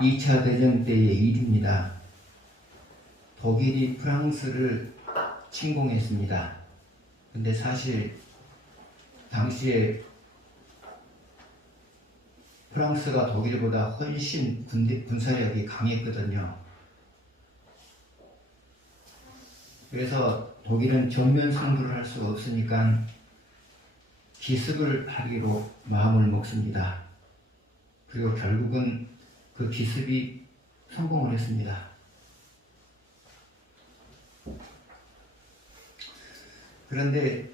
2차 대전 때의 일입니다. 독일이 프랑스를 침공했습니다. 근데 사실 당시에 프랑스가 독일보다 훨씬 군사력이 강했거든요. 그래서 독일은 정면 승부를 할 수가 없으니까 기습을 하기로 마음을 먹습니다. 그리고 결국은 그 기습이 성공을 했습니다. 그런데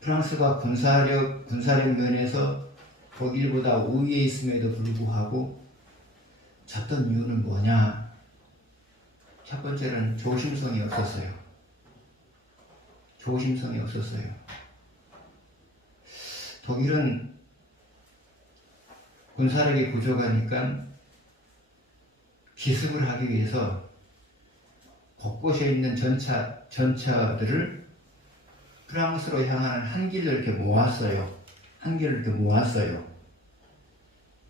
프랑스가 군사력 면에서 독일보다 우위에 있음에도 불구하고 졌던 이유는 뭐냐? 첫 번째는 조심성이 없었어요. 조심성이 없었어요. 독일은 군사력이 부족하니까 기습을 하기 위해서 곳곳에 있는 전차들을 프랑스로 향하는 한 길을 이렇게 모았어요. 한 길을 이렇게 모았어요.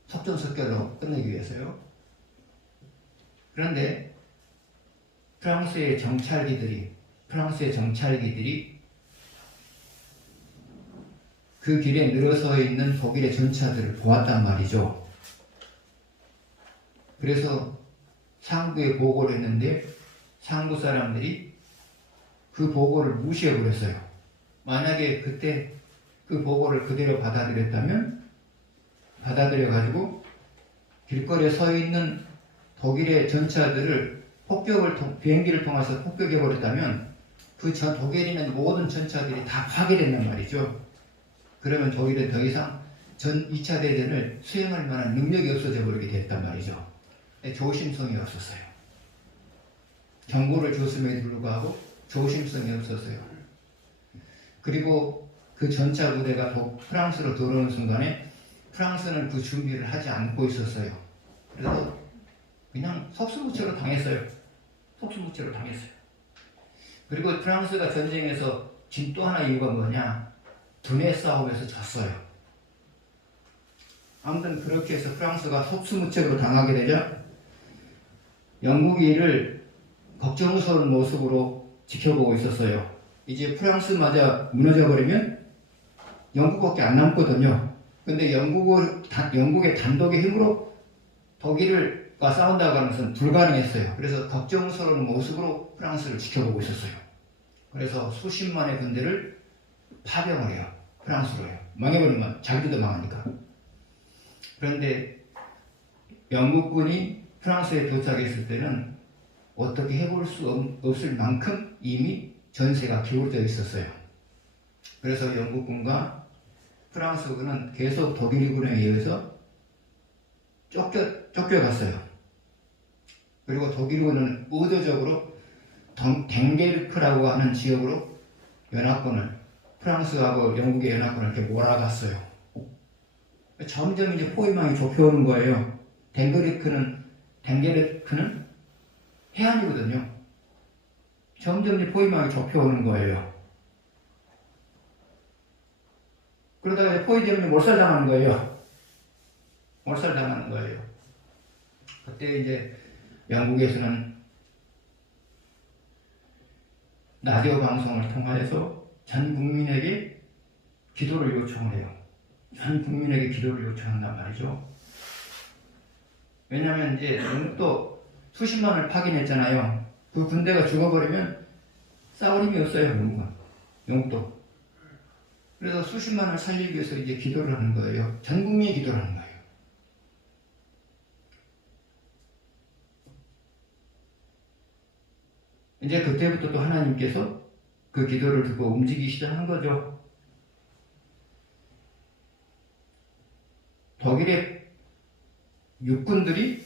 속전속결로 끝내기 위해서요. 그런데 프랑스의 정찰기들이 그 길에 늘어서 있는 독일의 전차들을 보았단 말이죠. 그래서 상부에 보고를 했는데 상부 사람들이 그 보고를 무시해버렸어요. 만약에 그때 그 보고를 그대로 받아들여가지고 길거리에 서 있는 독일의 전차들을 비행기를 통해서 폭격해버렸다면 그 독일에 있는 모든 전차들이 다 파괴된단 말이죠. 그러면 독일은 더 이상 2차 대전을 수행할 만한 능력이 없어져 버리게 됐단 말이죠. 조심성이 없었어요. 경고를 줬음에도 불구하고 조심성이 없었어요. 그리고 그 전차 부대가 프랑스로 들어오는 순간에 프랑스는 그 준비를 하지 않고 있었어요. 그래서 그냥 속수무책으로 당했어요. 그리고 프랑스가 전쟁에서 진 또 하나 이유가 뭐냐? 두뇌 싸움에서 졌어요. 아무튼 그렇게 해서 프랑스가 속수무책으로 당하게 되자 영국이 이를 걱정스러운 모습으로 지켜보고 있었어요. 이제 프랑스마저 무너져버리면 영국밖에 안 남거든요. 근데 영국의 단독의 힘으로 독일과 싸운다고 하는 것은 불가능했어요. 그래서 걱정스러운 모습으로 프랑스를 지켜보고 있었어요. 그래서 수십만의 군대를 파병을 해요. 프랑스로요. 망해버리면 자기들도 망하니까. 그런데 영국군이 프랑스에 도착했을 때는 어떻게 해볼 수 없을 만큼 이미 전세가 기울어져 있었어요. 그래서 영국군과 프랑스군은 계속 독일군에 의해서 쫓겨갔어요. 그리고 독일군은 의도적으로 댕게르크라고 하는 지역으로 프랑스하고 영국의 연합군을 이렇게 몰아갔어요. 점점 이제 포위망이 좁혀오는 거예요. 댕게르크는 해안이거든요. 점점 이제 포위망이 좁혀오는 거예요. 그러다가 이제 포위되면 몰살당하는 거예요. 그때 이제 영국에서는 라디오 방송을 통하여서 전 국민에게 기도를 요청을 해요. 전 국민에게 기도를 요청한단 말이죠. 왜냐하면 이제 영국도 수십만을 파견했잖아요. 그 군대가 죽어버리면 싸울 힘이 없어요. 영국도. 그래서 수십만을 살리기 위해서 이제 기도를 하는 거예요. 전 국민이 기도를 하는 거예요. 이제 그때부터 또 하나님께서 그 기도를 듣고 움직이기 시작한 거죠. 독일의 육군들은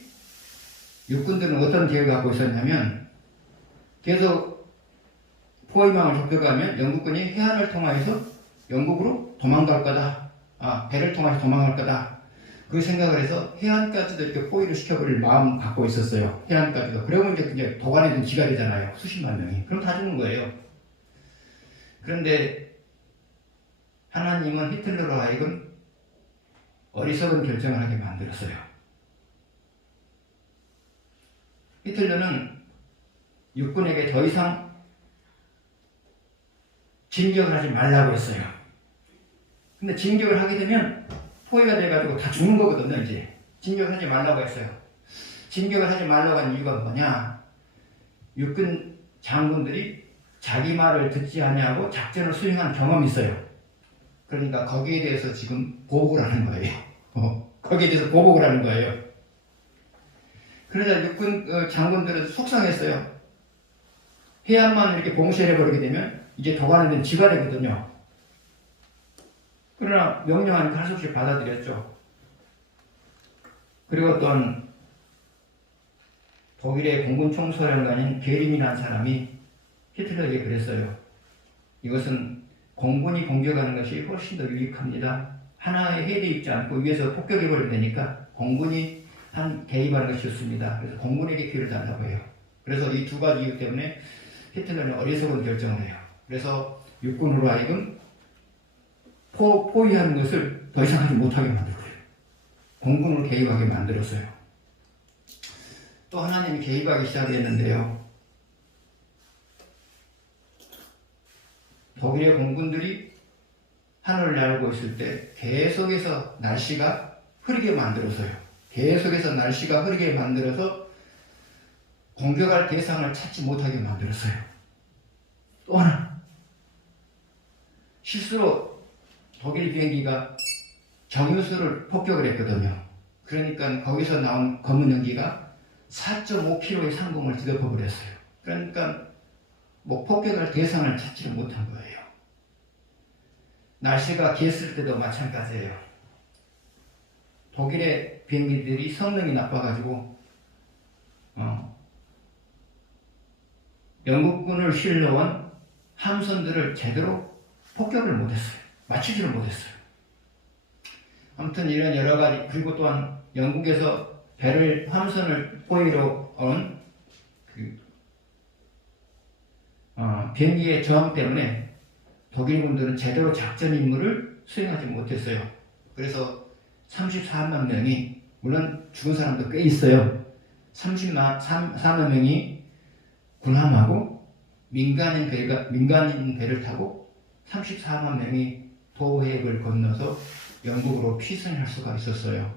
어떤 계획을 갖고 있었냐면 계속 포위망을 좁혀가면 영국군이 해안을 통하여서 영국으로 도망갈 거다. 배를 통해서 도망갈 거다. 그 생각을 해서 해안까지도 이렇게 포위를 시켜버릴 마음 갖고 있었어요. 해안까지도. 그러면 이제 도관에는 기갈이잖아요. 수십만 명이. 그럼 다 죽는 거예요. 그런데 하나님은 히틀러로 하여금 어리석은 결정을 하게 만들었어요. 히틀러는 육군에게 더 이상 진격을 하지 말라고 했어요. 근데 진격을 하게 되면 포위가 돼가지고 다 죽는 거거든요. 이제 진격을 하지 말라고 했어요. 진격을 하지 말라고 한 이유가 뭐냐? 육군 장군들이 자기 말을 듣지 아니하고 작전을 수행한 경험이 있어요. 그러니까 거기에 대해서 지금 보복을 하는 거예요. 거기에 대해서 보복을 하는 거예요. 그러자 육군 장군들은 속상했어요. 해안만 이렇게 봉쇄해버리게 되면 이제 도관에 대한 지가 되거든요. 그러나 명령하니까 할 수 없이 받아들였죠. 그리고 어떤 독일의 공군 총사령관인 게링이라는 사람이 히틀러에게 그랬어요. 이것은 공군이 공격하는 것이 훨씬 더 유익합니다. 하나의 해도 입지 않고 위에서 폭격해버리면 되니까 공군이 개입하는 것이 좋습니다. 그래서 공군에게 기회를 달라고 해요. 그래서 이 두 가지 이유 때문에 히틀러는 어리석은 결정을 해요. 그래서 육군으로 하여금 포위하는 것을 더 이상 하지 못하게 만들어요. 공군으로 개입하게 만들었어요. 또 하나님이 개입하기 시작했는데요. 독일의 공군들이 하늘을 날고 있을 때 계속해서 날씨가 흐리게 만들어서요. 계속해서 날씨가 흐리게 만들어서 공격할 대상을 찾지 못하게 만들었어요. 또 하나, 실수로 독일 비행기가 정유수를 폭격을 했거든요. 그러니까 거기서 나온 검은 연기가 4.5km의 상공을 뒤덮어 버렸어요. 그러니까 폭격할 대상을 찾지를 못한 거예요. 날씨가 갰을 때도 마찬가지예요. 독일의 비행기들이 성능이 나빠가지고 영국군을 실려온 함선들을 제대로 폭격을 못했어요. 맞추지를 못했어요. 아무튼 이런 여러 가지, 그리고 또한 영국에서 함선을 포위로 온 비행기의 저항 때문에 독일군들은 제대로 작전 임무를 수행하지 못했어요. 그래서 34만 명이, 물론 죽은 사람도 꽤 있어요. 34만 명이 군함하고 민간인 배를 타고 34만 명이 도해역을 건너서 영국으로 피선할 수가 있었어요.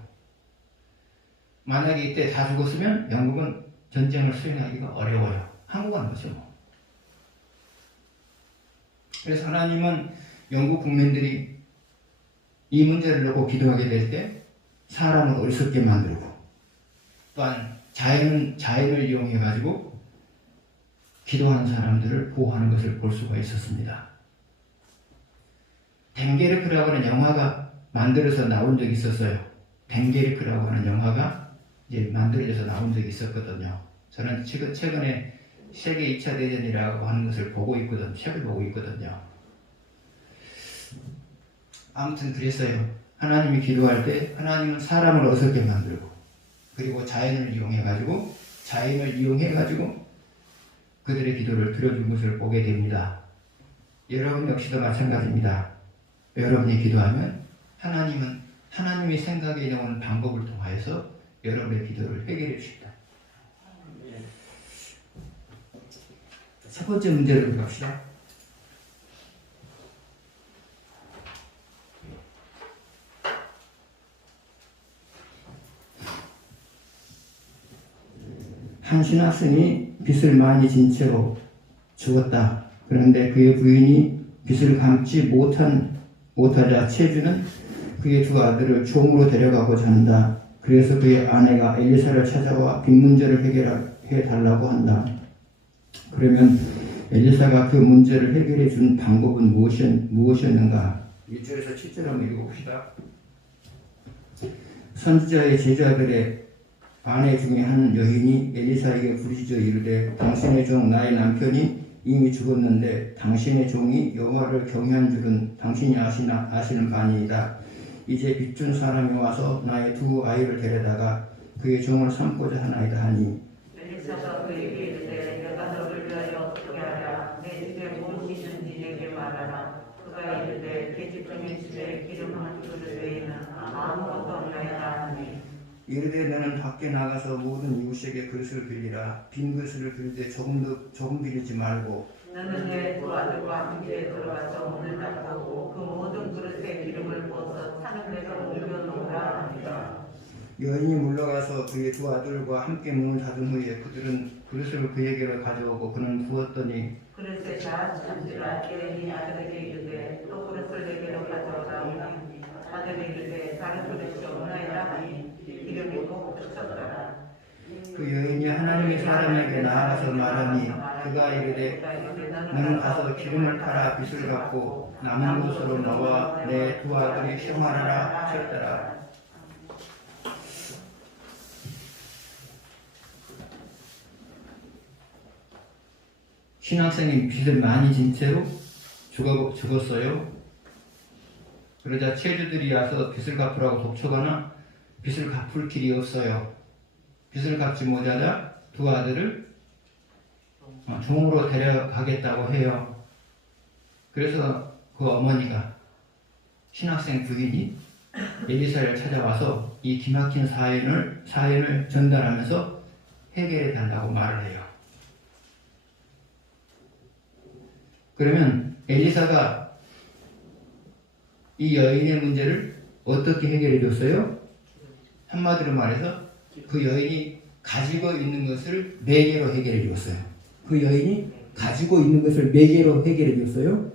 만약에 이때 다 죽었으면 영국은 전쟁을 수행하기가 어려워요. 항복한 거죠. 그래서 하나님은 영국 국민들이 이 문제를 놓고 기도하게 될 때 사람을 어리석게 만들고, 또한 자연을 이용해 가지고 기도하는 사람들을 보호하는 것을 볼 수가 있었습니다. 댕게르크라고 하는 영화가 만들어서 나온 적이 있었어요. 댕게르크라고 하는 영화가 이제 만들어져서 나온 적이 있었거든요. 저는 최근에 세계 2차 대전이라고 하는 것을 보고 있거든요. 책을 보고 있거든요. 아무튼 그랬어요. 하나님이 기도할 때 하나님은 사람을 어설게 만들고, 그리고 자연을 이용해가지고 그들의 기도를 들어준 것을 보게 됩니다. 여러분 역시도 마찬가지입니다. 여러분이 기도하면 하나님은 하나님의 생각에 나오는 방법을 통하여서 여러분의 기도를 해결해 주십니다. 첫 번째 문제로 들어갑시다. 한 신학생이 빚을 많이 진 채로 죽었다. 그런데 그의 부인이 빚을 갚지 못하자 채주는 그의 두 아들을 종으로 데려가고자 한다. 그래서 그의 아내가 엘리사를 찾아와 빚 문제를 해결해 달라고 한다. 그러면 엘리사가 그 문제를 해결해 준 방법은 무엇이었는가? 1절에서 7절 한번 읽어봅시다. 선지자의 제자들의 아내 중에 한 여인이 엘리사에게 부르짖어 이르되 당신의 종 나의 남편이 이미 죽었는데 당신의 종이 여호와를 경외한 줄은 당신이 아시는 바니이다. 이제 빚준 사람이 와서 나의 두 아이를 데려다가 그의 종을 삼고자 하나이다 하니 엘리사가 그에게 이르되 내가 너를 위하여 어떻게 하랴. 내 집에 무엇이든지 내게 말하라. 그가 이르되 계집종의 집에 기름 한 그릇 외에는 아무것도 이르되 너는 밖에 나가서 모든 이웃에게 그릇을 빌리라. 빈 그릇을 빌되 조금 빌리지 말고 너는 내 두 아들과 함께 들어가서 문을 닫고 그 모든 그릇에 기름을 부어서 타는 데서 옮겨놓으라 하니라. 여인이 물러가서 그의 두 아들과 함께 문을 닫은 후에 그들은 그릇을 그에게로 가져오고 그는 부었더니 그릇에 다 잠시라. 여인이 아들에게 이르되 또 그릇을 내게로 가져오라 하니 아들에게 이르되 다른 그릇이 없나이다 하니 기름이 꼭 붙였더라. 그 여인이 하나님의 사람에게 나아가서 말하니 그가 이르되 너는 가서 기름을 팔아 빚을 갚고 남은 것으로 너와 내 두 아들이 생활하라 하셨더라. 신학생이 빚을 많이 진 채로 죽었어요. 그러자 채주들이 와서 빚을 갚으라고 독촉하나 빚을 갚을 길이 없어요. 빚을 갚지 못하자 두 아들을 종으로 데려가겠다고 해요. 그래서 그 어머니가 신학생 부인이 엘리사를 찾아와서 이 기막힌 사연을 전달하면서 해결해 달라고 말을 해요. 그러면 엘리사가 이 여인의 문제를 어떻게 해결해 줬어요? 한마디로 말해서 그 여인이 가지고 있는 것을 매개로 해결해 줬어요. 그 여인이 가지고 있는 것을 매개로 해결해 줬어요.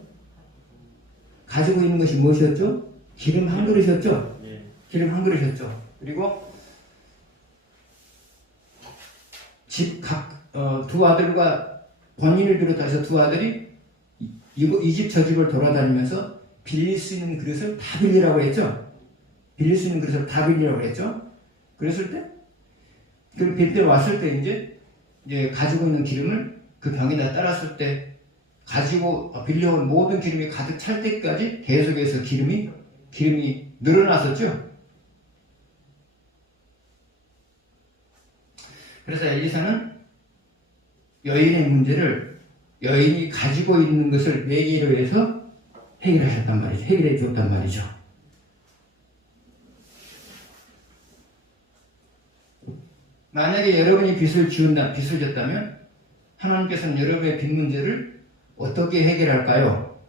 가지고 있는 것이 무엇이었죠? 기름 한 그릇이었죠? 기름 한 그릇이었죠. 그리고 두 아들과 본인을 비롯해서 두 아들이 이 집 저 집을 돌아다니면서 빌릴 수 있는 그릇을 다 빌리라고 했죠. 빌릴 수 있는 그릇을 다 빌리라고 했죠. 그랬을 때, 그 빌 때 왔을 때 이제 가지고 있는 기름을 그 병에다 따랐을 때 빌려온 모든 기름이 가득 찰 때까지 계속해서 기름이 늘어났었죠. 그래서 엘리사는 여인의 문제를 여인이 가지고 있는 것을 매개로 해서 해결하셨단 말이죠. 해결해 주었단 말이죠. 만약에 여러분이 빚을 졌다면 하나님께서는 여러분의 빚 문제를 어떻게 해결할까요?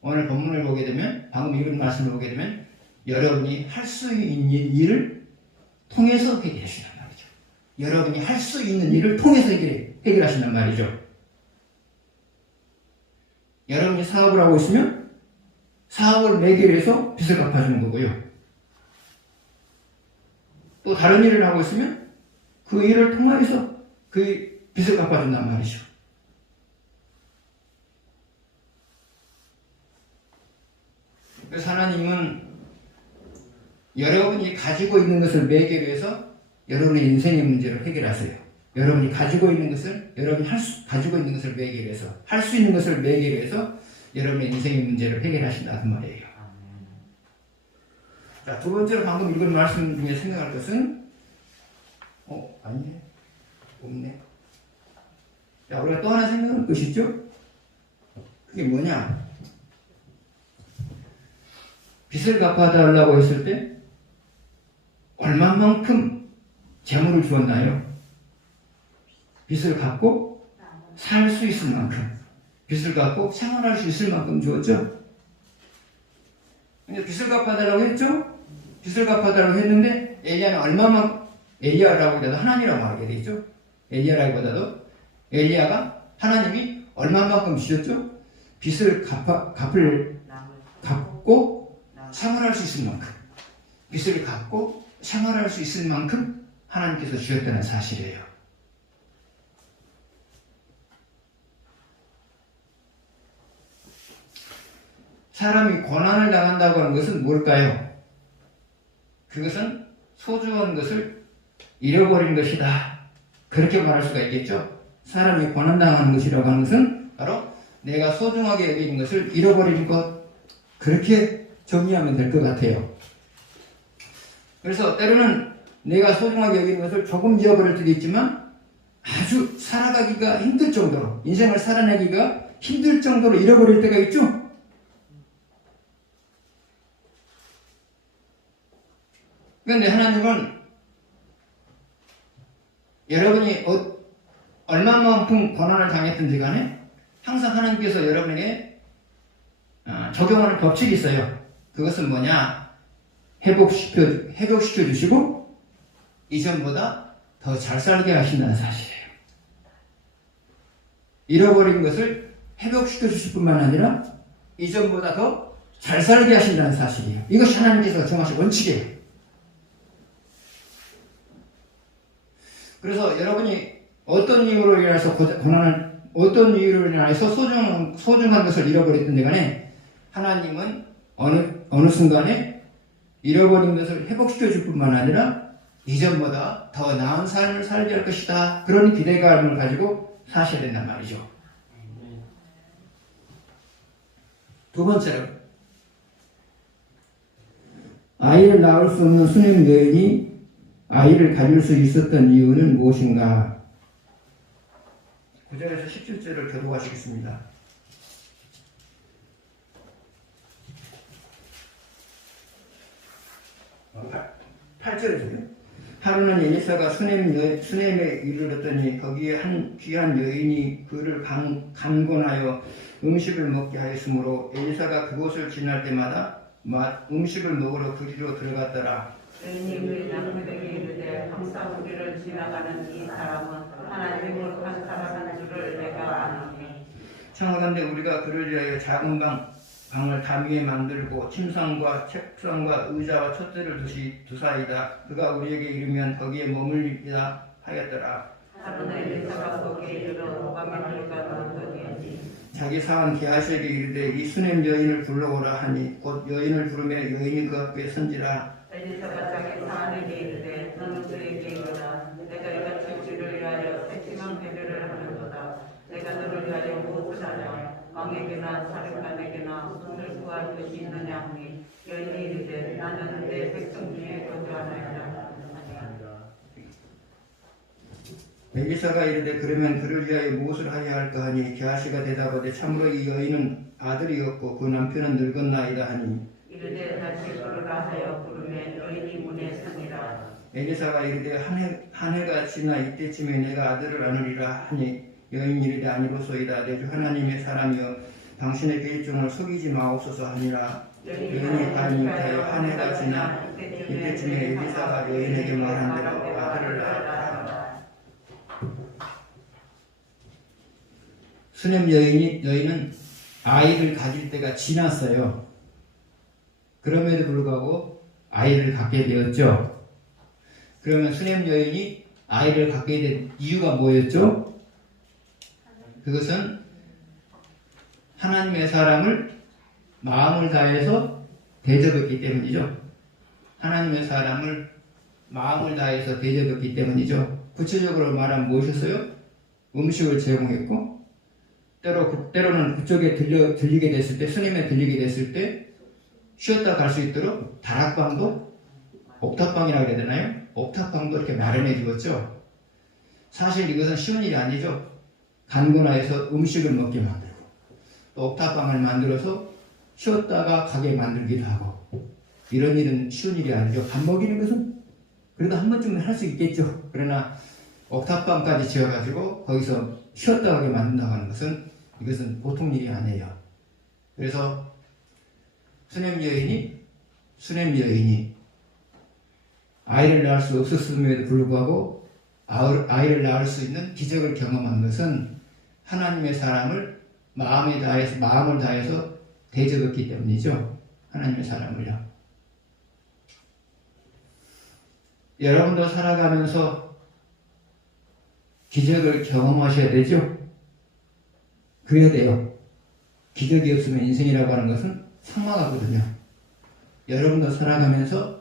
오늘 본문을 보게 되면, 방금 읽은 말씀을 보게 되면 여러분이 할 수 있는 일을 통해서 해결하신단 말이죠. 여러분이 할 수 있는 일을 통해서 해결하신단 말이죠. 여러분이 사업을 하고 있으면 사업을 매개로 빚을 갚아주는 거고요. 또 다른 일을 하고 있으면 그 일을 통해서 그 빚을 갚아준단 말이죠. 그래서 하나님은 여러분이 가지고 있는 것을 매개로 해서 여러분의 인생의 문제를 해결하세요. 여러분이 가지고 있는 것을 매개로 해서 할 수 있는 것을 매개로 해서 여러분의 인생의 문제를 해결하신다는 말이에요. 자, 두 번째로 방금 읽은 말씀 중에 생각할 것은 아니네. 없네. 자, 우리가 또 하나 생각할 것이 있죠? 그게 뭐냐? 빚을 갚아달라고 했을 때 얼마만큼 재물을 주었나요? 빚을 갚고 살 수 있을 만큼, 빚을 갚고 생활할 수 있을 만큼 주었죠. 근데 빚을 갚아달라고 했죠. 빚을 갚아달라고 했는데 엘리야라고 해도 하나님이라고 말하게 되죠. 엘리야라기보다도 엘리야가 하나님이 얼마만큼 주셨죠? 빚을 갚고 생활할 수 있을 만큼, 빚을 갚고 생활할 수 있을 만큼 하나님께서 주셨다는 사실이에요. 사람이 고난을 당한다고 하는 것은 뭘까요? 그것은 소중한 것을 잃어버린 것이다. 그렇게 말할 수가 있겠죠? 사람이 고난당하는 것이라고 하는 것은 바로 내가 소중하게 여기는 것을 잃어버리는 것. 그렇게 정의하면 될 것 같아요. 그래서 때로는 내가 소중하게 여기는 것을 조금 잃어버릴 때도 있지만 아주 살아가기가 힘들 정도로, 인생을 살아내기가 힘들 정도로 잃어버릴 때가 있죠? 그런데 하나님은 여러분이 얼마만큼 고난을 당했든지 간에 항상 하나님께서 여러분에게 적용하는 법칙이 있어요. 그것은 뭐냐? 회복시켜 주시고 이전보다 더 잘 살게 하신다는 사실이에요. 잃어버린 것을 회복시켜 주실 뿐만 아니라 이전보다 더 잘 살게 하신다는 사실이에요. 이것이 하나님께서 정하신 원칙이에요. 그래서 여러분이 어떤 이유로 인해서 고난을, 어떤 이유로 인해서 소중한 것을 잃어버렸든지 간에 하나님은 어느 순간에 잃어버린 것을 회복시켜 줄 뿐만 아니라 이전보다 더 나은 삶을 살게 할 것이다. 그런 기대감을 가지고 사셔야 된단 말이죠. 두 번째로, 아이를 낳을 수 없는 수냄 여인이 아이를 가질 수 있었던 이유는 무엇인가? 9절에서 17절을 교독하시겠습니다. 8절에서요. 하루는 엘리사가 수넴에 이르렀더니 거기에 한 귀한 여인이 그를 간곤하여 음식을 먹게 하였으므로 엘리사가 그곳을 지날 때마다 음식을 먹으러 그리로 들어갔더라. 여인이 그의 남편에게 이르되 항상 우리를 지나가는 이 사람은 하나님을 한 사람인 줄을 내가 아노니 청하건대 우리가 그를 위하여 작은 방을 담위에 만들고 침상과 책상과 의자와 촛대를 두사이다. 그가 우리에게 이르면 거기에 머물리라 하였더라. 하루는 엘리사가 거기에 이르러 오감에 들어가더니 자기 사한 게하시에게 이르되 이 수냄 여인을 불러오라 하니 곧 여인을 부르며 여인이 그 앞에 선지라. 엘리사가 자기 사한에게 이르되 너는 그에게 이르라 내가 이같이 주를 위하여 새침한 배려를 하는도다. 내가 너를 위하여 무엇을 하냐 왕에게나 사령관에게나 손을 구할 것이 있느냐 하니 여인이 이르되 나는 내 백성 중에 거주하나이다. 엘리사가 이르되 그러면 그를 위하여 무엇을 하여야 할까 하니 게하시가 대답하되 참으로 이 여인은 아들이 없고 그 남편은 늙었나이다 하니 이르되 다시 부르라 하여 부르면 여인이 문에 서니라. 엘리사가 이르되 한 해가 지나 이때쯤에 내가 아들을 안으리라 하니 여인이 이르되 아니로소이다. 내 주 하나님의 사람이여 당신의 계집종을 속이지 마옵소서 하니라. 여인이 가니까여 한 해가 지나 이때쯤에 엘리사가 여인에게 말한 대로 아들을 낳았다. 수냄 여인은 아이를 가질 때가 지났어요. 그럼에도 불구하고 아이를 갖게 되었죠. 그러면 수냄 여인이 아이를 갖게 된 이유가 뭐였죠? 그것은 하나님의 사람을 마음을 다해서 대접했기 때문이죠. 하나님의 사람을 마음을 다해서 대접했기 때문이죠. 구체적으로 말하면 무엇이었어요? 음식을 제공했고 때로는 그쪽에 들리게 됐을 때, 스님에 들리게 됐을 때 쉬었다 갈 수 있도록 다락방도, 옥탑방이라고 해야 되나요? 옥탑방도 이렇게 마련해 주었죠. 사실 이것은 쉬운 일이 아니죠. 간곤하여서 음식을 먹게 만들고 또 옥탑방을 만들어서 쉬었다가 가게 만들기도 하고, 이런 일은 쉬운 일이 아니죠. 밥 먹이는 것은 그래도 한 번쯤은 할 수 있겠죠. 그러나 옥탑방까지 지어가지고 거기서 쉬었다 가게 만든다고 하는 것은, 이것은 보통 일이 아니에요. 그래서 수냄 여인이 아이를 낳을 수 없었음에도 불구하고 아이를 낳을 수 있는 기적을 경험한 것은 하나님의 사람을 마음을 다해서 대접했기 때문이죠. 하나님의 사람을요. 여러분도 살아가면서 기적을 경험하셔야 되죠. 그래야 돼요. 기적이 없으면 인생이라고 하는 것은 삭막하거든요. 여러분도 살아가면서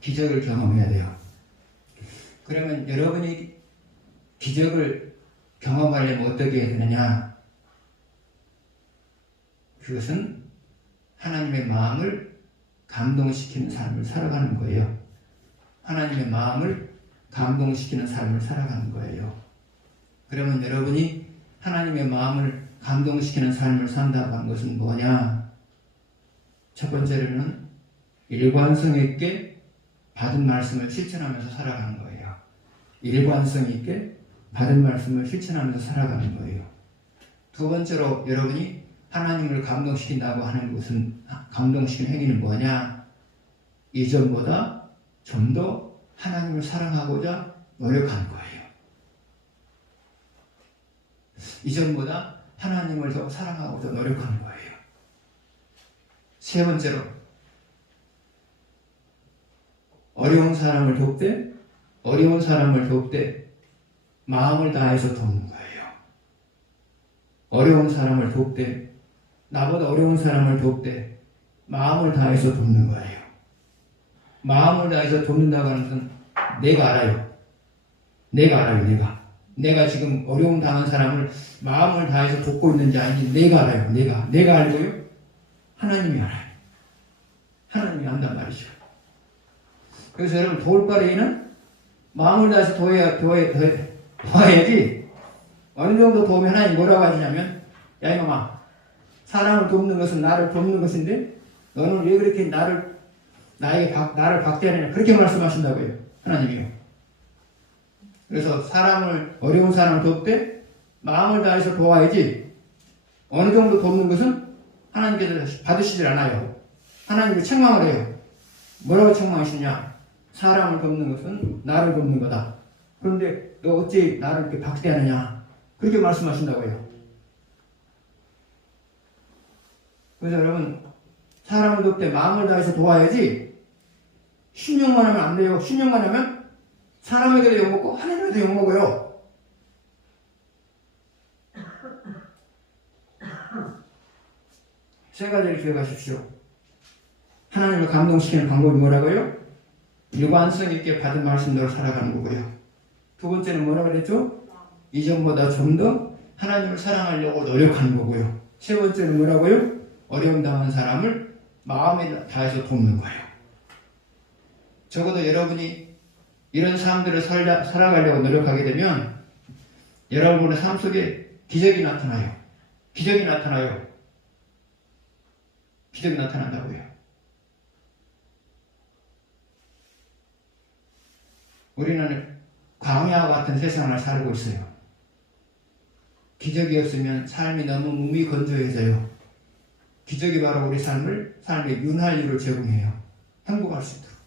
기적을 경험해야 돼요. 그러면 여러분이 기적을 경험하려면 어떻게 해야 되느냐? 그것은 하나님의 마음을 감동시키는 삶을 살아가는 거예요. 하나님의 마음을 감동시키는 삶을 살아가는 거예요. 그러면 여러분이 하나님의 마음을 감동시키는 삶을 산다고 하는 것은 뭐냐? 첫 번째로는 일관성 있게 받은 말씀을 실천하면서 살아가는 거예요. 일관성 있게 받은 말씀을 실천하면서 살아가는 거예요. 두 번째로 여러분이 하나님을 감동시킨다고 하는 것은 감동시키는 행위는 뭐냐? 이전보다 좀 더 하나님을 사랑하고자 노력하는 거예요. 이전보다 하나님을 더 사랑하고자 노력하는 거예요. 세 번째로 어려운 사람을 돕되 마음을 다해서 돕는 거예요. 어려운 사람을 돕되 나보다 어려운 사람을 돕되 마음을 다해서 돕는 거예요. 마음을 다해서 돕는다고 하는 것은 내가 알아요. 내가 지금 어려움 당한 사람을 마음을 다해서 돕고 있는지 아닌지 내가 알아요. 내가 알고요. 하나님이 알아요. 하나님이 안단 말이죠. 그래서 여러분 도울 바에는 마음을 다해서 도와야지. 어느 정도 도우면 하나님 뭐라고 하시냐면, 야 이놈아, 사람을 돕는 것은 나를 돕는 것인데 너는 왜 그렇게 나를 박대하느냐, 그렇게 말씀하신다고요. 하나님이요. 그래서 어려운 사람을 돕되 마음을 다해서 도와야지. 어느 정도 돕는 것은 하나님께서 받으시질 않아요. 하나님께 책망을 해요. 뭐라고 책망하시냐? 사람을 돕는 것은 나를 돕는 거다. 그런데 너 어찌 나를 이렇게 박대하느냐? 그렇게 말씀하신다고요. 그래서 여러분, 사람을 돕되 마음을 다해서 도와야지. 신용만 하면 안 돼요. 신용만 하면 사람에게도 욕먹고 하나님에게도 욕먹어요. 세 가지를 기억하십시오. 하나님을 감동시키는 방법이 뭐라고요? 일관성 있게 받은 말씀대로 살아가는 거고요. 두 번째는 뭐라고 그랬죠? 이전보다 좀 더 하나님을 사랑하려고 노력하는 거고요. 세 번째는 뭐라고요? 어려움 당한 사람을 마음에 다해서 돕는 거예요. 적어도 여러분이 이런 삶들을 살아가려고 노력하게 되면 여러분의 삶 속에 기적이 나타나요. 기적이 나타난다고요. 우리는 광야 같은 세상을 살고 있어요. 기적이 없으면 삶이 너무 몸이 건조해져요. 기적이 바로 우리 삶의 윤활유를 제공해요. 행복할 수 있도록.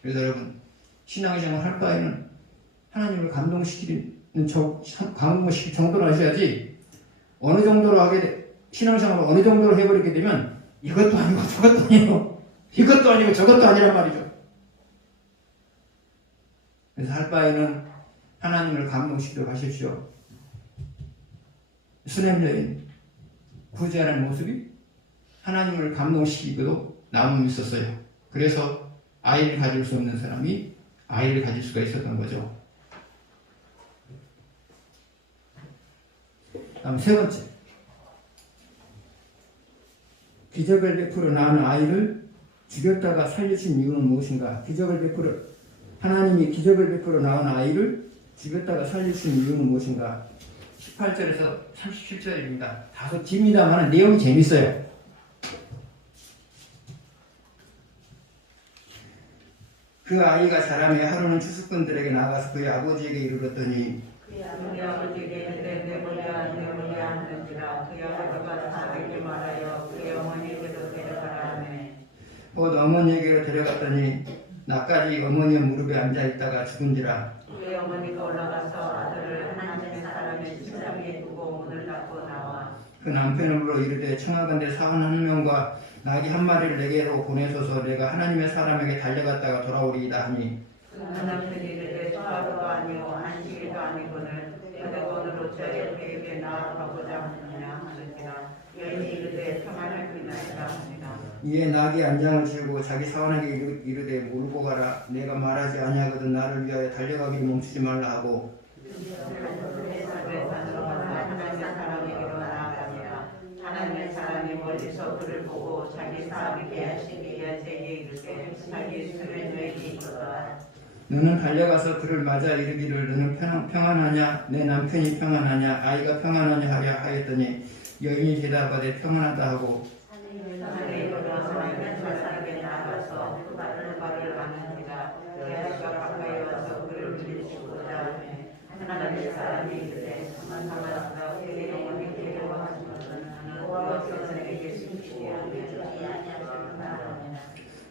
그래서 여러분, 신앙생활 할 바에는 하나님을 감동시키는 정도로 하셔야지, 어느 정도로 신앙생활을 어느 정도로 해버리게 되면 이것도 아니고 저것도 아니고 이것도 아니고 저것도 아니란 말이죠. 그래서 할 바에는 하나님을 감동시키도록 하십시오. 수냄 여인 구제하는 모습이 하나님을 감동시키고도 남음이 있었어요. 그래서 아이를 가질 수 없는 사람이 아이를 가질 수가 있었던 거죠. 다음 세 번째, 기적을 베풀어 낳은 아이를 죽였다가 살리신 이유는 무엇인가? 하나님이 기적을 베풀어 낳은 아이를 죽였다가 살리신 이유는 무엇인가? 18절에서 37절입니다. 다소 깁니다만 내용이 재밌어요. 그 아이가 자라매 하루는 추수꾼들에게 나가서 그의 아버지에게 이르렀더니 그의 아버지에게 이르되 내 머리야 하는지라. 그의 아버지가 자기에게 말하여 그의 어머니에게도 데려가라 하매 곧 어머니에게로 데려갔더니 나까지 어머니의 무릎에 앉아있다가 죽은지라. 그의 어머니가 올라가서 아들을 하나님의 사람의 침상 위에 두고 문을 닫고 나와 그 남편을 불러 이르되 청하건대 사원 한 명과 나귀 한 마리를 내게로 보내소서. 내가 하나님의 사람에게 달려갔다가 돌아오리이다 하니 그 남편이 이르되 수하루도 아니요 안식일도 아니거늘 여대원으로 저의 그에게 나아가고자 하느냐 하는지라. 여인이 이르되 평안을 비나이다 하니라. 이에 나귀 안장을 쥐고 자기 사원에게 이르되 몰고 가라. 내가 말하지 아니하거든 나를 위하여 달려가기를 멈추지 말라 하고 하나님의 사람에게로 나아가니라. 하나님의 사람이 멀리서 그를 보고 자기 사람에게 하시기 위하여 제게 이르되 자기 수면 여인이 있거든. 너는 달려가서 그를 맞아 이르기를 너는 평안하냐? 내 남편이 평안하냐? 아이가 평안하냐? 하려 하였더니 여인이 대답하되 평안하다 하고 하나님의 사람에게 나아가서 그 발을 아는지라. 여자가 가까이 와서 그를 물리치고자 엘리사가 이르되 가만하라 그의 영혼이 데려가시거든 나는 그와 선생에게 숨기지 아니하리라.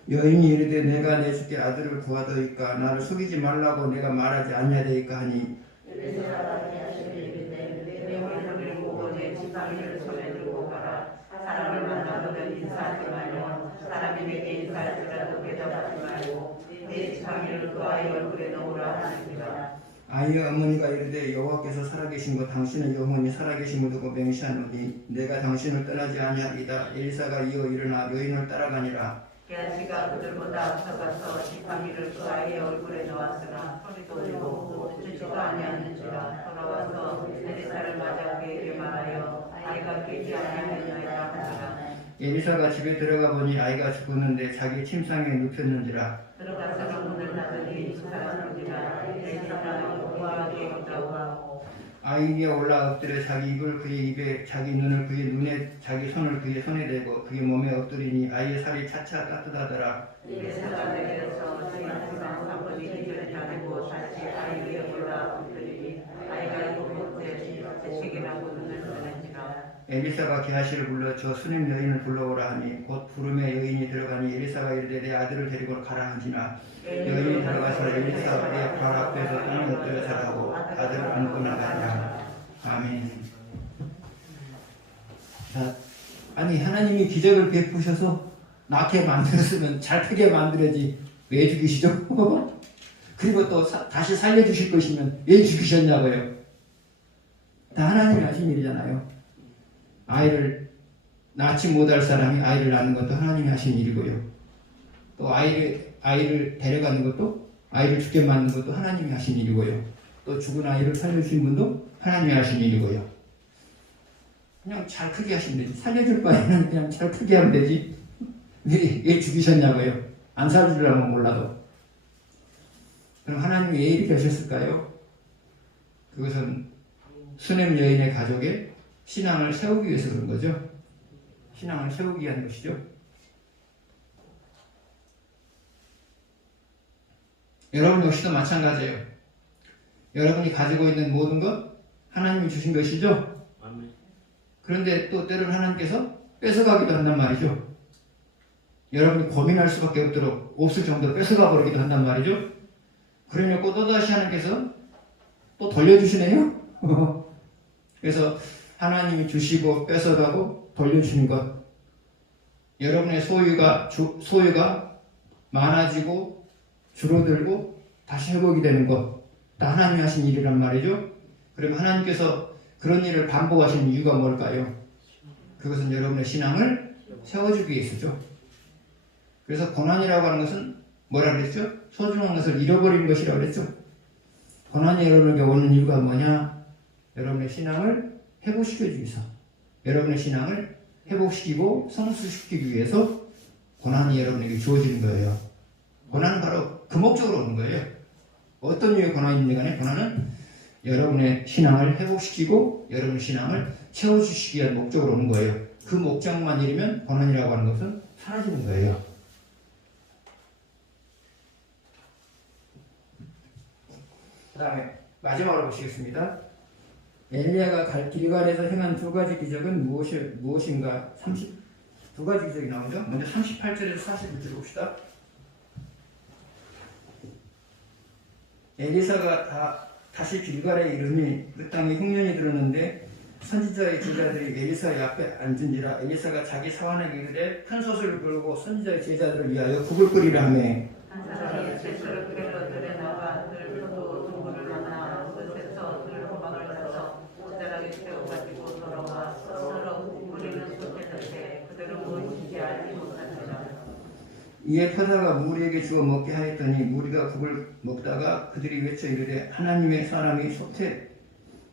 여인이 이르되 내가 내 주께 아들을 구하더이까 나를 속이지 말라고 내가 말하지 아니하리이까 하니 엘리사가 대하시되 이르되 내 얼굴을 보고 내 지팡이를 손에 들고 가라. 사람을 만나거든 인사하지 말며 사람이 내게 인사할지라도 대답하지 말고 내 지팡이를 그 아이 얼굴에 넣으라 하시니라. 아이의 어머니가 이르되 여호와께서 살아계신 것 당신의 영혼이 살아계심을 두고 맹세하노니 내가 당신을 떠나지 아니하리이다. 엘리사가 이어 일어나 여인을 따라가니라. 게하시가 그들보다 앞서가서 지팡이를 그 아이의 얼굴에 넣었으나 소리도 들고 듣지도 아니하는지라. 돌아와서 엘리사를 맞아 그에게 말하여 아이가 깨지 아니하였나이다 하더라. 엘리사가 집에 들어가 보니 아이가 죽었는데 자기 침상에 눕혔는지라. 들어가서 문을 닫으니 살았는지라. 엘리사가 여호와께 기도하고 아이 위에 올라 엎드려 자기 입을 그의 입에 자기 눈을 그의 눈에 자기 손을 그의 손에 대고 그의 몸에 엎드리니 아이의 살이 차차 따뜻하더라. 엘리사가 내게서 지나치던 사건이 해결이 아니고 다시 아이 위에 올라 엎드리니 아이가 일곱 번째 재채기라고 눈을 뜨는지라. 엘리사가 게하시를 불러 저 수냄 여인을 불러오라 하니 곧 부름에 여인이 들어가니 엘리사가 이르되 내 아들을 데리고 가라 한지나 여인이 들어가서 엘리사의 발 앞에서 땅에 엎드려 절하고 아들을 안고 나가니라. 아멘. 자, 아니 하나님이 기적을 베푸셔서 낳게 만들었으면 잘 크게 만들어야지 왜 죽이시죠? 그리고 또 다시 살려주실 것이면 왜 죽이셨냐고요? 다 하나님이 하신 일이잖아요. 아이를 낳지 못할 사람이 아이를 낳는 것도 하나님이 하신 일이고요. 또 아이를 데려가는 것도 아이를 죽게 만드는 것도 하나님이 하신 일이고요. 또 죽은 아이를 살려주신 분도 하나님이 하신 일이고요. 그냥 잘 크게 하시면 되지. 살려줄 바에는 그냥 잘 크게 하면 되지. 왜 죽이셨냐고요? 안 살려주려면 몰라도. 그럼 하나님이 왜 이렇게 하셨을까요? 그것은 수냄 여인의 가족의 신앙을 세우기 위해서 그런 거죠. 신앙을 세우기 위한 것이죠. 여러분 역시도 마찬가지예요. 여러분이 가지고 있는 모든 것 하나님이 주신 것이죠. 그런데 또 때로는 하나님께서 뺏어가기도 한단 말이죠. 여러분이 고민할 수밖에 없도록 없을 정도로 뺏어가 버리기도 한단 말이죠. 그러냐고 또다시 하나님께서 또 돌려주시네요. 그래서 하나님이 주시고 뺏어가고 돌려주는 것, 여러분의 소유가 많아지고 줄어들고 다시 회복이 되는 것, 다 하나님이 하신 일이란 말이죠. 그러면 하나님께서 그런 일을 반복하시는 이유가 뭘까요? 그것은 여러분의 신앙을 세워주기 위해서죠. 그래서 고난이라고 하는 것은 뭐라 그랬죠? 소중한 것을 잃어버린 것이라고 그랬죠. 고난이 여러분에게 오는 이유가 뭐냐? 여러분의 신앙을 회복시켜주기 위해서, 여러분의 신앙을 회복시키고 성숙시키기 위해서 고난이 여러분에게 주어지는 거예요. 고난은 바로 그 목적으로 오는 거예요. 어떤 이유의 고난인지 간에 고난은 여러분의 신앙을 회복시키고 여러분의 신앙을 채워주시기 위한 목적으로 오는 거예요. 그 목적만 이루면 고난이라고 하는 것은 사라지는 거예요. 그 다음에 마지막으로 보시겠습니다. 엘리야가 길갈에서 행한 두 가지 기적은 무엇인가? 두 가지 기적이 나오죠. 먼저 38절에서 41절 봅시다. 엘리사가 다시 길갈에 이르니 그 땅에 흉년이 들었는데 선지자의 제자들이 엘리사의 앞에 앉은지라. 엘리사가 자기 사환에게 이르되 큰 솥을 걸고 선지자의 제자들을 위하여 국을 끓이라 하매 한 사람이 채소를 끓여 들에 나가 들포도 두부를 만나 그것에서 들호박을 사서 모자라게 채워가지고 돌아와 스스로 우리는 솥에 그들은 무엇인지 알지 못하니라. 이에 포사가 무리에게 주어 먹게 하였더니 무리가 국을 먹다가 그들이 외쳐 이르되 하나님의 사람이 솥에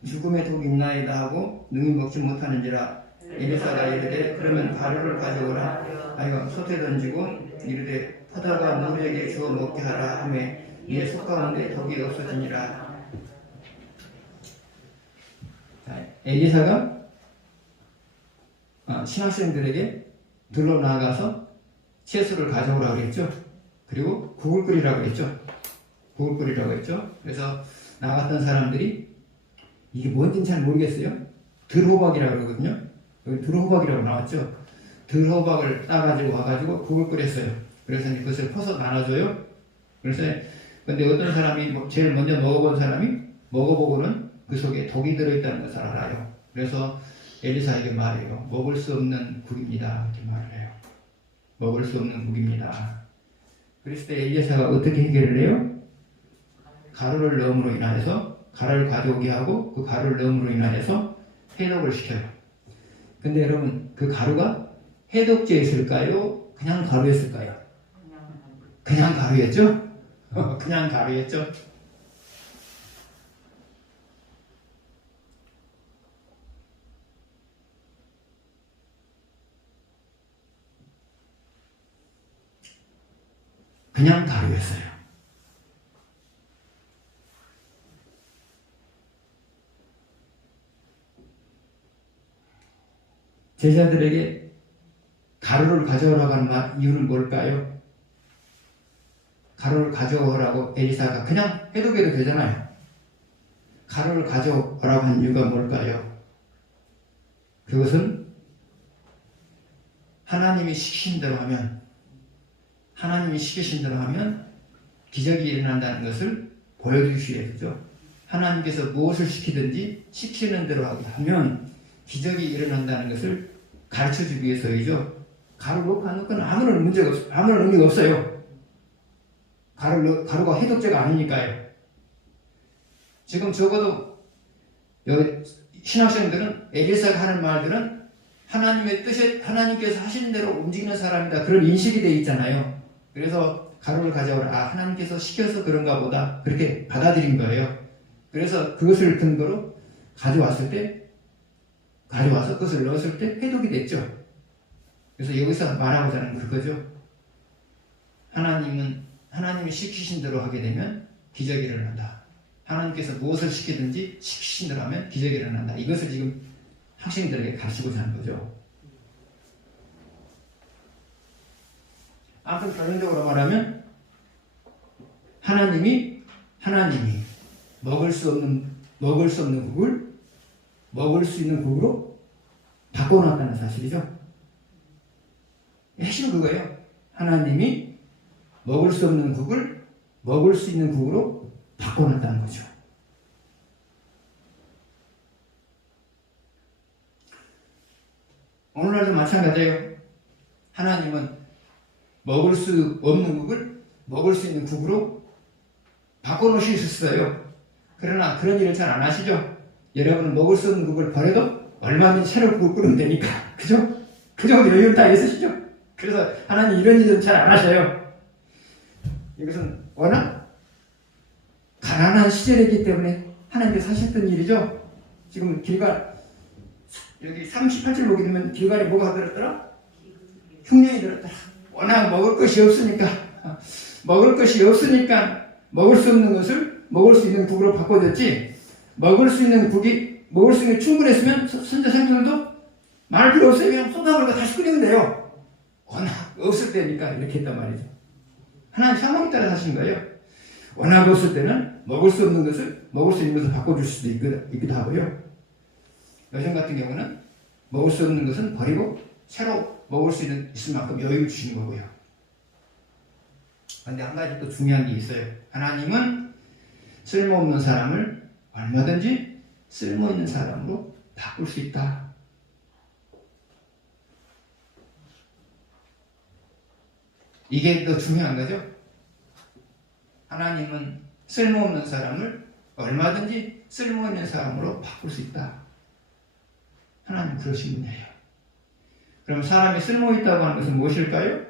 죽음의 독이 있나이다 하고 능히 먹지 못하는지라. 엘리사가 이르되 그러면 가루를 가져오라 하여 솥에 던지고 이르되 포다가 무리에게 주어 먹게 하라 하며 이에 솥 가운데 독이 없어지니라. 엘리사가 신학생들에게 들러 나가서 채소를 가져오라고 그랬죠. 그리고 국을 끓이라고 했죠. 국을 끓이라고 했죠. 그래서 나갔던 사람들이 이게 뭔지는 잘 모르겠어요. 들호박이라고 그러거든요. 여기 들호박이라고 나왔죠. 들호박을 따가지고 와가지고 국을 끓였어요. 그래서 이제 그것을 퍼서 나눠줘요. 그래서 근데 어떤 사람이 제일 먼저 먹어본 사람이 먹어보고는 그 속에 독이 들어있다는 것을 알아요. 그래서 엘리사에게 말해요. 먹을 수 없는 국입니다. 이렇게 말을 해요. 먹을 수 없는 국입니다. 그랬을 때 엘리사가 어떻게 해결을 해요? 가루를 넣음으로 인하여서 가루를 가져오게 하고 그 가루를 넣음으로 인하여서 해독을 시켜요. 근데 여러분 그 가루가 해독제였을까요? 그냥 가루였을까요? 그냥 가루였죠? 그냥 가루였죠? 그냥 가루였어요. 제자들에게 가루를 가져오라고 하는 이유는 뭘까요? 가루를 가져오라고 엘리사가 그냥 해독해도 되잖아요. 가루를 가져오라고 한 이유가 뭘까요? 그것은 하나님이 시키신 대로 하면 기적이 일어난다는 것을 보여주시기 위해서죠. 하나님께서 무엇을 시키든지 시키는 대로 하면 기적이 일어난다는 것을 가르쳐주기 위해서이죠. 가루 넣고 안 넣고는 아무런 의미가 없어요. 가루가 해독제가 아니니까요. 지금 적어도 여기 신학생들은 엘리사가 하는 말들은 하나님의 뜻에 하나님께서 하시는 대로 움직이는 사람이다. 그런 인식이 돼 있잖아요. 그래서 가루를 가져오라. 하나님께서 시켜서 그런가 보다. 그렇게 받아들인 거예요. 그래서 그것을 근거로 가져와서 그것을 넣었을 때 해독이 됐죠. 그래서 여기서 말하고자 하는 그거죠. 하나님이 시키신 대로 하게 되면 기적이 일어난다. 하나님께서 무엇을 시키든지 시키신 대로 하면 기적이 일어난다. 이것을 지금 학생들에게 가르치고자 하는 거죠. 아무튼 결론적으로 말하면 하나님이 먹을 수 없는 국을 먹을 수 있는 국으로 바꿔놨다는 사실이죠. 핵심은 그거예요. 하나님이 먹을 수 없는 국을 먹을 수 있는 국으로 바꿔놨다는 거죠. 오늘날도 마찬가지예요. 하나님은 먹을 수 없는 국을 먹을 수 있는 국으로 바꿔놓으실 수 있어요. 그러나 그런 일을 잘 안 하시죠? 여러분은 먹을 수 없는 국을 버려도 얼마든지 새로운 국을 끓이면 되니까. 그죠? 그 정도 여유는 다 있으시죠? 그래서 하나님 이런 일은 잘 안 하셔요. 이것은 워낙 가난한 시절이기 때문에 하나님께서 하셨던 일이죠. 지금 여기 38절 보게 되면 길갈에 뭐가 들었더라? 흉년이 들었더라. 워낙 먹을 것이 없으니까 먹을 수 없는 것을 먹을 수 있는 국으로 바꿔줬지. 먹을 수 있는 충분했으면 선지자들도 말 필요 없어요. 그냥 쏟아버리고 다시 끓이면 돼요. 워낙 없을 때니까 이렇게 했단 말이죠. 하나님 상황에 따라 하신 거예요. 워낙 없을 때는 먹을 수 없는 것을 먹을 수 있는 것을 바꿔줄 수도 있기도 하고요. 요즘 같은 경우는 먹을 수 없는 것은 버리고 새로 먹을 수 있을 만큼 여유 주시는 거고요. 그런데 한 가지 또 중요한 게 있어요. 하나님은 쓸모없는 사람을 얼마든지 쓸모있는 사람으로 바꿀 수 있다. 이게 더 중요한 거죠. 하나님은 쓸모없는 사람을 얼마든지 쓸모있는 사람으로 바꿀 수 있다. 하나님 그러신 분이에요. 그럼 사람이 쓸모있다고 하는 것은 무엇일까요?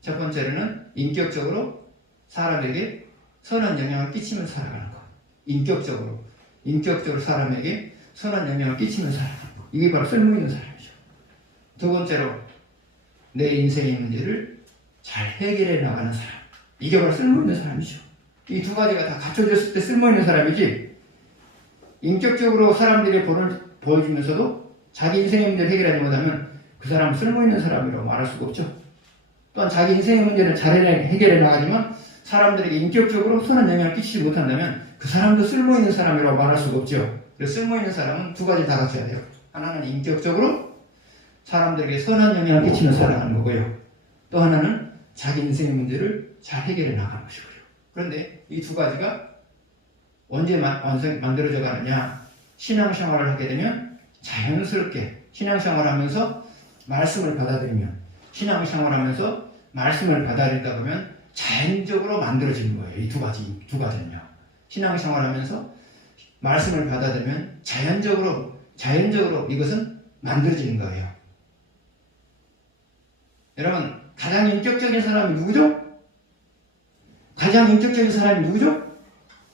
첫 번째로는 인격적으로 사람에게 선한 영향을 끼치면서 살아가는 것. 인격적으로 사람에게 선한 영향을 끼치면서 살아가는 것. 이게 바로 쓸모있는 사람이죠. 두 번째로 내 인생의 문제를 잘 해결해 나가는 사람. 이게 바로 쓸모있는 사람이죠. 이 두 가지가 다 갖춰졌을 때 쓸모있는 사람이지, 인격적으로 사람들의 본을 보여주면서도 자기 인생의 문제를 해결하지 못하면 그 사람은 쓸모있는 사람이라고 말할 수가 없죠. 또한 자기 인생의 문제를 잘 해결해 나가지만 사람들에게 인격적으로 선한 영향을 끼치지 못한다면 그 사람도 쓸모있는 사람이라고 말할 수가 없죠. 그래서 쓸모있는 사람은 두 가지 다 갖춰야 돼요. 하나는 인격적으로 사람들에게 선한 영향을 끼치는 사람하는 거고요. 또 하나는 자기 인생의 문제를 잘 해결해 나가는 것이고요. 그런데 이 두 가지가 언제 만들어져 가느냐? 신앙생활을 하게 되면 자연스럽게 신앙생활을 하면서 말씀을 받아들이면 신앙생활을 하면서 말씀을 받아들이다 보면 자연적으로 만들어지는 거예요. 이 두 가지는요. 신앙생활을 하면서 말씀을 받아들이면 자연적으로 이것은 만들어지는 거예요. 여러분, 가장 인격적인 사람이 누구죠? 가장 인격적인 사람이 누구죠?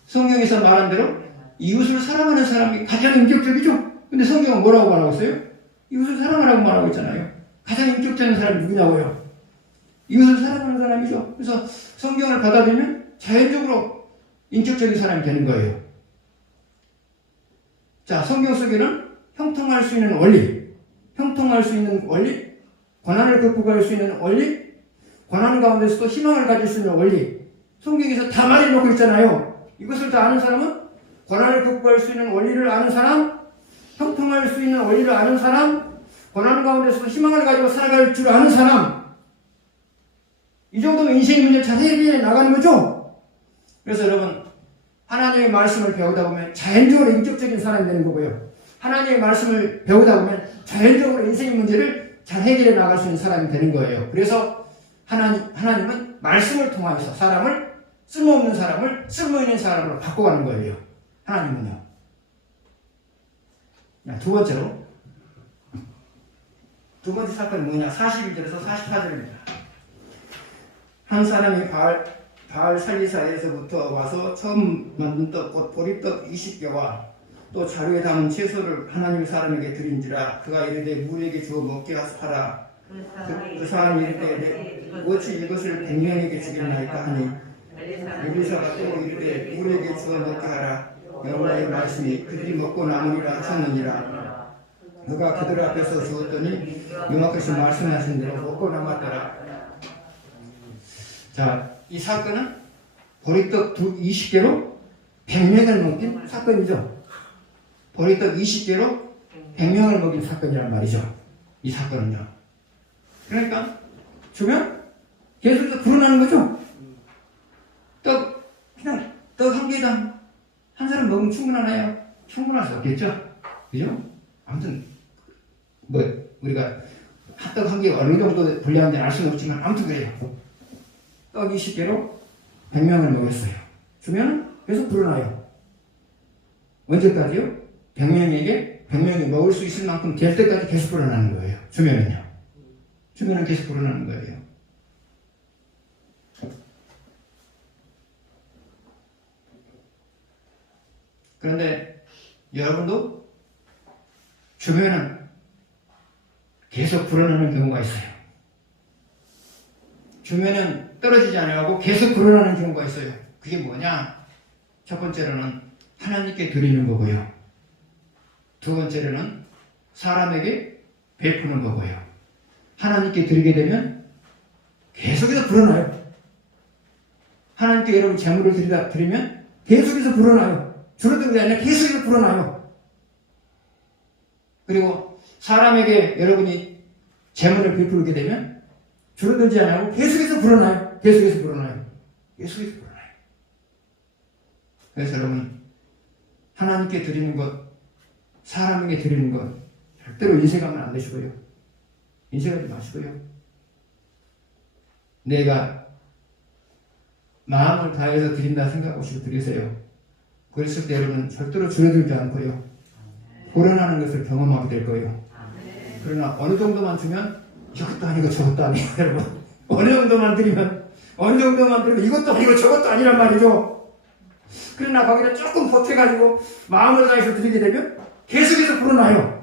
성경에서 말한 대로 이웃을 사랑하는 사람이 가장 인격적이죠? 근데 성경은 뭐라고 말하고 있어요? 이웃을 사랑하라고 말하고 있잖아요. 가장 인격적인 사람이 누구냐고요? 이웃을 사랑하는 사람이죠. 그래서 성경을 받아들이면 자연적으로 인격적인 사람이 되는 거예요. 자, 성경 속에는 형통할 수 있는 원리, 고난을 극복할 수 있는 원리, 고난 가운데서도 희망을 가질 수 있는 원리, 성경에서 다 말해놓고 있잖아요. 이것을 다 아는 사람은 고난을 극복할 수 있는 원리를 아는 사람, 형통할 수 있는 원리를 아는 사람, 고난 가운데서도 희망을 가지고 살아갈 줄 아는 사람, 이 정도면 인생의 문제를 잘 해결해 나가는 거죠. 그래서 여러분, 하나님의 말씀을 배우다 보면 자연적으로 인격적인 사람이 되는 거고요. 하나님의 말씀을 배우다 보면 자연적으로 인생의 문제를 잘 해결해 나갈 수 있는 사람이 되는 거예요. 그래서 하나님은 말씀을 통하여서 사람을, 쓸모없는 사람을 쓸모있는 사람으로 바꿔가는 거예요. 하나님은요. 두 번째로, 두 번째 사건은 뭐냐? 41절에서 44절입니다. 한 사람이 바알 살리사에서부터 와서 처음 만든 떡, 곧 보리떡 20개와 또 자루에 담은 채소를 하나님 사람에게 드린지라. 그가 이르되 무리에게 주어 먹게 하라. 그 사람이 이르되 어찌 이것을 100명에게 주겠나이까 하니 엘리사가 또 이르되 무리에게 주어 먹게 하라. 여호와의 말씀이 그들이 먹고 남으리라 하셨느니라. 그가 그들 앞에서 주었더니 여호와께서 말씀하신 대로 먹고 남았더라. 자, 이 사건은 보리떡 20개로 100명을 먹인 사건이죠. 보리떡 20개로 100명을 먹인 사건이란 말이죠. 이 사건은요. 그러니까 주면 계속해서 불어나는 거죠. 그냥 떡 한 개당 한 사람 먹으면 충분하나요? 충분할 수 없겠죠. 그죠? 아무튼 우리가 떡 한 개가 어느 정도 분량인지 알 수는 없지만 아무튼 그래요. 떡 20개로 100명을 먹였어요. 주면 계속 불어나요. 언제까지요? 100명이 먹을 수 있을 만큼 될 때까지 계속 불어나는 거예요. 주면은요. 주면은 계속 불어나는 거예요. 그런데 여러분도 주면은 계속 불어나는 경우가 있어요. 주면은 떨어지지 않아가고 계속 불어나는 경우가 있어요. 그게 뭐냐? 첫 번째로는 하나님께 드리는 거고요. 두 번째로는 사람에게 베푸는 거고요. 하나님께 드리게 되면 계속해서 불어나요. 하나님께 여러분 재물을 드리면 계속해서 불어나요. 줄어드는 게 아니라 계속해서 불어나요. 그리고 사람에게 여러분이 재물을 베풀게 되면 줄어들지 않아요. 계속해서 불어나요. 계속해서 불어나요. 그래서 여러분, 하나님께 드리는 것, 사람에게 드리는 것 절대로 인색하면 안 되시고요. 인색하지 마시고요. 내가 마음을 다해서 드린다 생각하시고 드리세요. 그랬을 때 여러분 절대로 줄어들지 않고요. 불어나는 것을 경험하게 될 거예요. 그러나 어느 정도만 주면 이것도 아니고 저것도 아니고 여러분 어느 정도만 드리면 이것도 아니고 저것도 아니란 말이죠. 그러나 거기다 조금 보태가지고 마음을 다해서 드리게 되면 계속해서 불어나요.